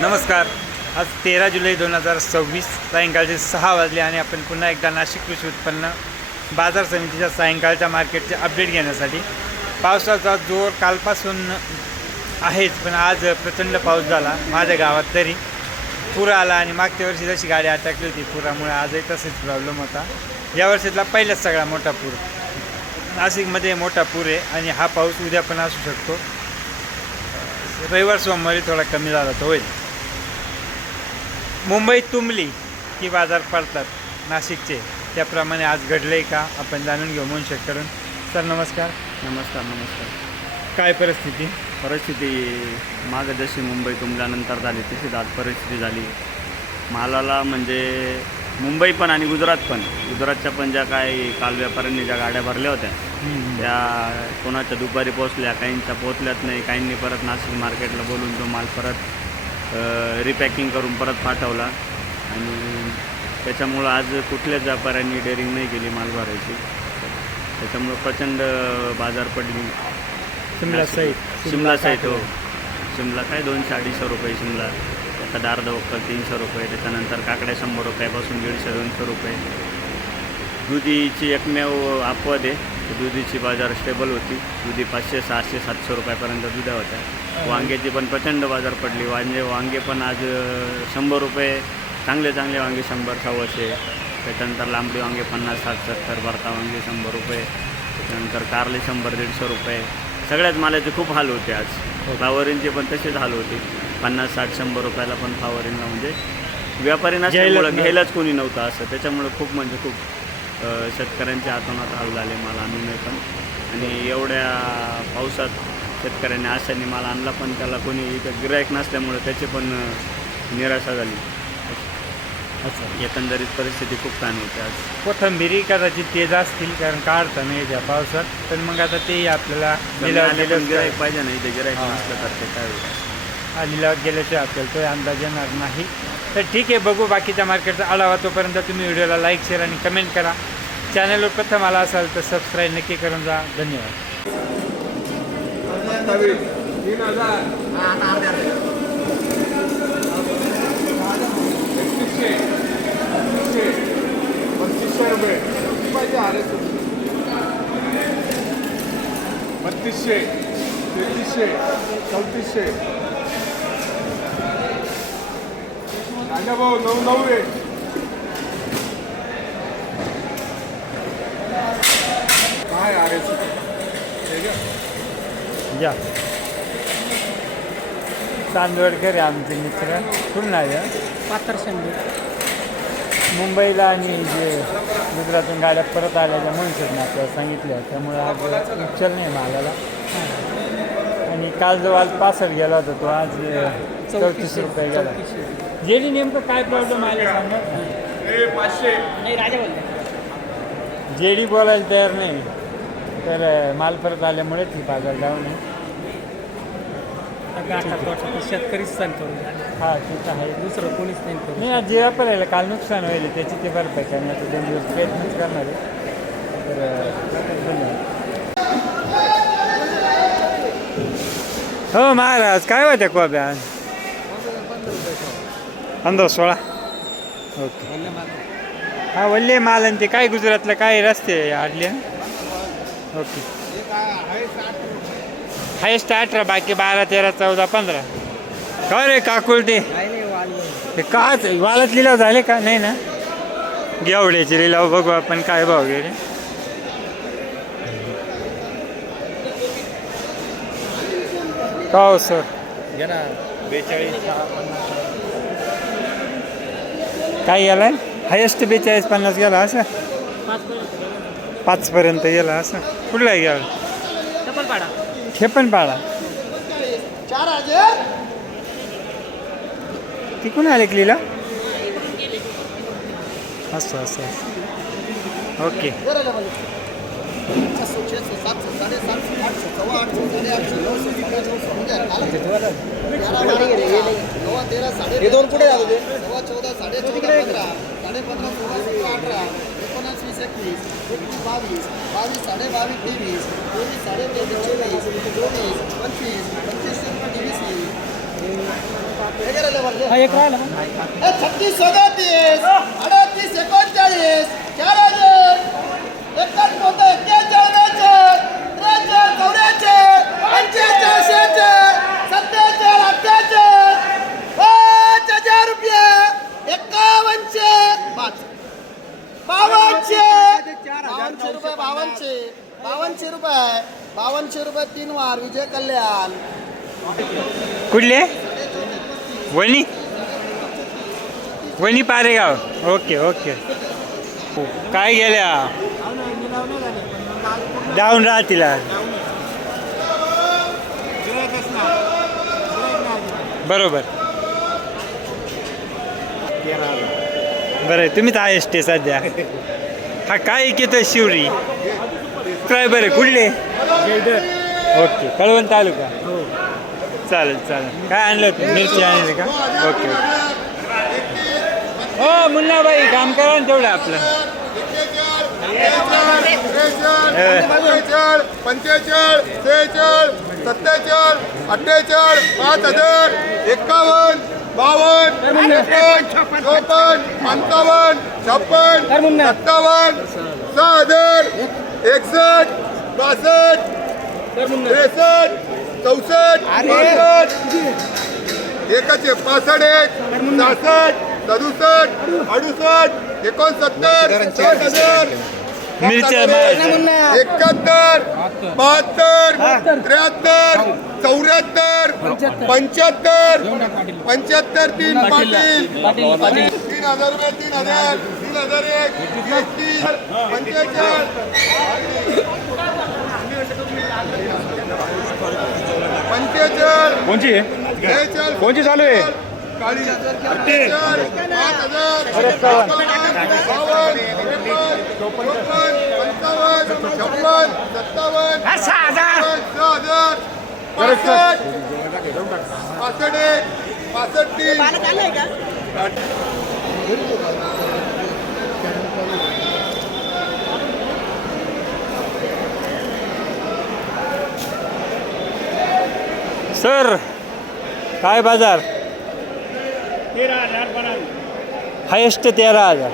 नमस्कार. आज 13 जुलै 2026 सायंकाळचे 6 वाजले आणि आपण पुन्हा एकदा नाशिक कृषी उत्पन्न बाजार समितीच्या सायंकाळच्या मार्केटचे अपडेट घेण्यासाठी पावसाचा जोर कालपासून आहेच, पण आज प्रचंड पाऊस झाला. माझ्या गावात तरी पूर आला आणि मागच्या वर्षी जशी गाडी अटकली होती पुरामुळे आजही तसेच प्रॉब्लेम होता. या वर्षीतला पहिलाच सगळा मोठा पूर नाशिकमध्ये मोठा पूर आहे आणि हा पाऊस उद्या पण असू शकतो. रविवार सोमवारी थोडा कमी झाला तर होईल. मुंबईत तुंबली की बाजार पडतात नाशिकचे, त्याप्रमाणे आज घडले का आपण जाणून घेऊ मुंशेकडून. सर नमस्कार. नमस्कार. काय परिस्थिती मागं जशी मुंबई तुंबल्यानंतर झाली तशीच आज परिस्थिती झाली. मालाला म्हणजे मुंबई पण आणि गुजरातच्या पण ज्या काही काल व्यापाऱ्यांनी ज्या गाड्या भरल्या होत्या त्या कोणाच्या दुपारी पोचल्या, काहींच्या पोचल्याच नाही, काहींनी परत नाशिक मार्केटला बोलून तो माल परत रिपॅकिंग करून परत पाठवला आणि त्याच्यामुळं आज कुठल्याच व्यापाऱ्यांनी डेअरिंग नाही केली माल भरायची. त्याच्यामुळं प्रचंड बाजार पडली. शिमला साईट हो, शिमला काय 200-250 रुपये शिमला, एखादा अर्धा वक्कल 300 रुपये, त्याच्यानंतर काकड्या 100 रुपयापासून 150-200 रुपये. दुधीची एकमेव अपवाद आहे, दुधीची बाजार स्टेबल होती. दुधी 500-600-700 रुपयापर्यंत दुध्या होत्या. वांग्याची पण प्रचंड बाजार पडली. वांगे पण आज 100 रुपये, चांगले वांगे 100-150. त्याच्यानंतर लांबडी वांगे 50-60-70, भरता वांगे 100 रुपये, त्याच्यानंतर कारले 100-150 रुपये. सगळ्याच मालाचे खूप हाल होते आज. फ्लावरिंगचे पण तसेच हाल होते. 50-60-100 रुपयाला पण फ्लावरिंगला म्हणजे व्यापारी नसल्यामुळं घ्यायलाच कोणी नव्हतं असं. त्याच्यामुळं खूप शेतकऱ्यांच्या हातोनात हाल झाले माल आणून पण. आणि एवढ्या पावसात शेतकऱ्यांनी आशाने माल आणला पण त्याला कोणी इथं गिरायक नसल्यामुळं त्याची पण निराशा झाली. एकंदरीत परिस्थिती खूप छान होती आज. कोथंबिरी कदाचित तेज असतील कारण काढता नाही त्या पावसात, पण मग आता ते आपल्याला गिरायक पाहिजे नाही, ते गिरायक नसलं तर ते काय होईल. लिलावात गेल्याचे आपल्याला तो अंदाज येणार नाही. तर ठीक आहे, बघू बाकीच्या मार्केटचा आढावा. तोपर्यंत तुम्ही व्हिडिओला लाईक, शेअर आणि कमेंट करा. चॅनलवर प्रथम आला असाल तर सबस्क्राईब नक्की करून जा. धन्यवाद. ₹25 3200, 3300, 3400. राजा भाऊ 9 आहे. काय या चांदवडकर आहे आमचे मित्र. पूर्ण आहे मुंबईला आणि जे गुजरातून गाड्या परत आल्याच्या म्हणून आपल्याला सांगितलं, त्यामुळे आज उचल नाही मालाला. आणि काल जो आज 65 गेला होता तो आज 34 रुपये गेला. जेडी नेमकं काय प्रॉब्लेम आले सांगा. जेडी बोलायला तयार नाही, तर माल परत आल्यामुळे ती बाजार डाऊन आहे. शेतकरीच सांगतो. हां ते तर आहे, दुसरं कोणीच नाही. नाही आज जे वापरायला काल नुकसान होईल त्याची ते भरपाई करण्याचं 2 दिवस प्रयत्नच करणार आहे. तर धन्यवाद. हो महाराज, काय होत्या कोब्या आज? 15-16. ओके. हा वल्ले माल आणि ते काय गुजरातला काय रस्ते आडले. ओके. हायस्ट 18, बाकी 12, 13, 14, 15. काय रे काकुल ते काच वालात लिलाव झाले का नाही ना? गेवड्याचे लिलाव बघू आपण काय भाव गेले. का हो सर? 42. काय गेला? हायेस्ट 42-50 गेला असं. 5पर्यंत गेला असं. कुठला आहे गेला? खेपणपाडा. तिकून आले लिला असं. ओके. हे दोन कुठे झाले ते? 14, 14, 15, 16, 17, 18, 19, 20, 21, 22, 22, 22, 23, 23, 23, 24, 24, 25, 25, 25, 20. हे घे रे लेबर, घे. हा एक राहिला मग. 36 37 38 39 4000 41 41 43 44 45 46 47 48 5000 रुपये 51 5 52 रुपये 52 रुपये 3 वार विजय कल्याण कुठले वणी वणी पारेगाव ओके ओके काय गेल्या डाऊन राहतील आज. बरोबर बरं आहे तुम्हीच आहेस ते सध्या. हा काय येतो शिवरी काय बरं कुठले ओके कळवण तालुका चालेल चालेल. काय आणलं होतं मिरची आणली का ओके हो मुन्नाबाई काम करा ना तेवढं आपलं. 45 46 47 48 5000 51 52 54 55 56 57 6000 61 62 63 64 एकाचे 65 66 67 68 69 60,000 मिरच्या 71 72 73 74 75 75 3 पाटील 3,000 रुपये 3,000 3,001 45 कोणची कोणची चालू आहे काळी 5,000 55 सर काय बाजार 13,000 हायेस्ट 13,000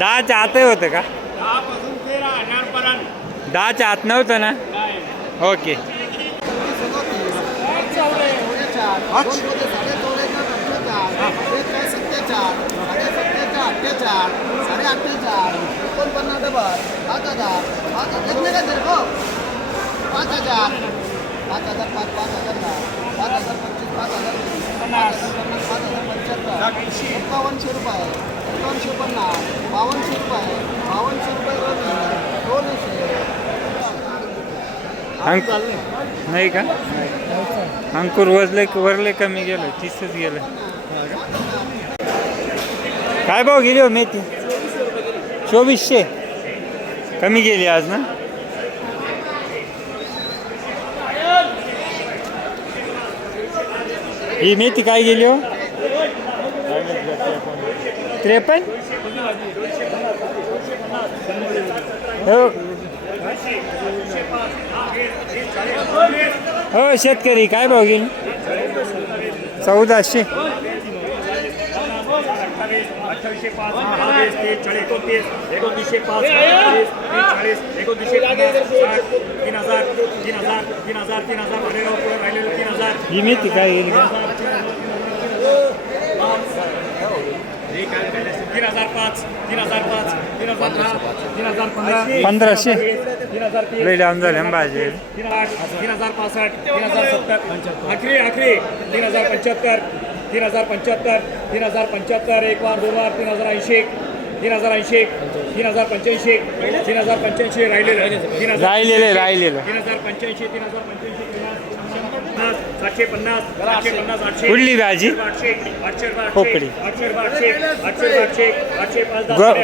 10च्या आतही होतं का 13,000 पर्यंत 10च्या आत नव्हतं ना ओके नाही का अंकुर वरले कमी गेलं 30च गेलं. काय भाव गेली हो मेथी 2400 कमी गेली आज ना. ही मेथी काय गेली हो 53 हो हो शेतकरी काय भाव गेली 1400 ही मेथी काय गेली का 1500 लई लांब झाले भाजी 3,065 3,070 आखरी 3,075 3,075 एक वार 2 वार 3,080 3,085 राहिलेले 3,085 750 कुठली भाजी खोपडी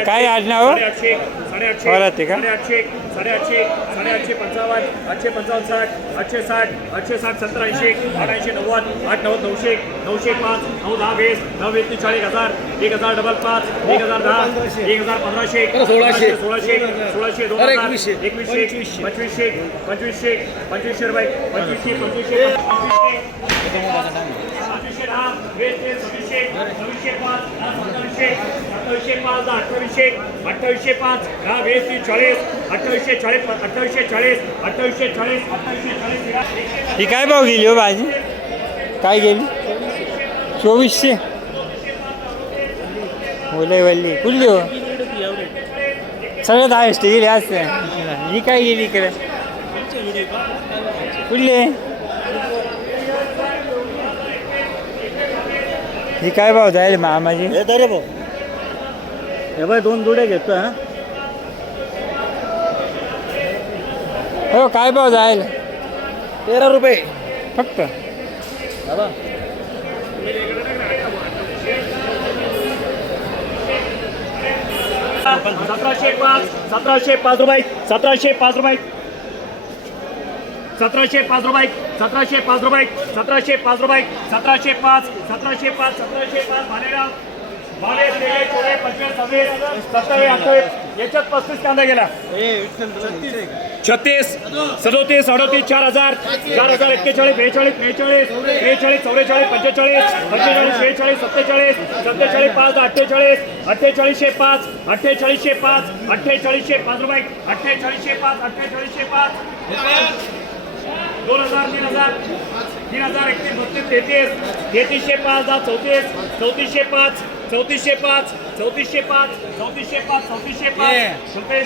काय आडनाव वरात आहे का 850 25 ही काय भाव गेली हो भाजी काय गेली 2400 ओले वल्ली कुठली हो सगळ्यात हायस्ट गेली असते ही काय गेली इकडे कुठली ही काय भाव जाईल मामाजी हे रे भाऊ हे बाय 2 जुडे घेतो हा हो काय भाव जाईल 13 रुपये फक्त दादा सतराशे पाच रुपये 1705 रुपये 1705 रुपये 1705 रुपये 1705 रुपये 1705 भालेराव भाले याच्यात 35 कांदा गेला 36 37 38 4000 41 42 43 44 44 45 46 47 47 5 48 4805 4805 4805 रुपये 4805 4805 2000 3000 31 32 33 3305 3405 3405 रुपये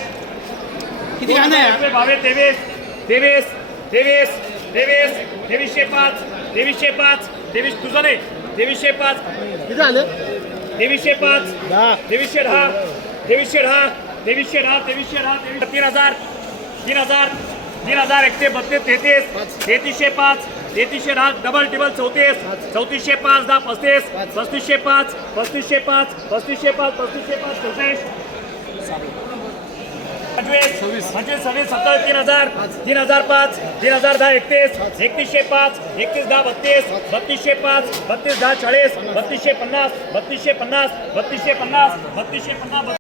किती कांदा आहे 2305 तुझं नाही 2305 किती झाले 2305 2310 3305 डबल 34 3405 35 3505 25 27 3000 3005 3010 31 10 32 32 5 32 10 40 32 50 32 50 32 50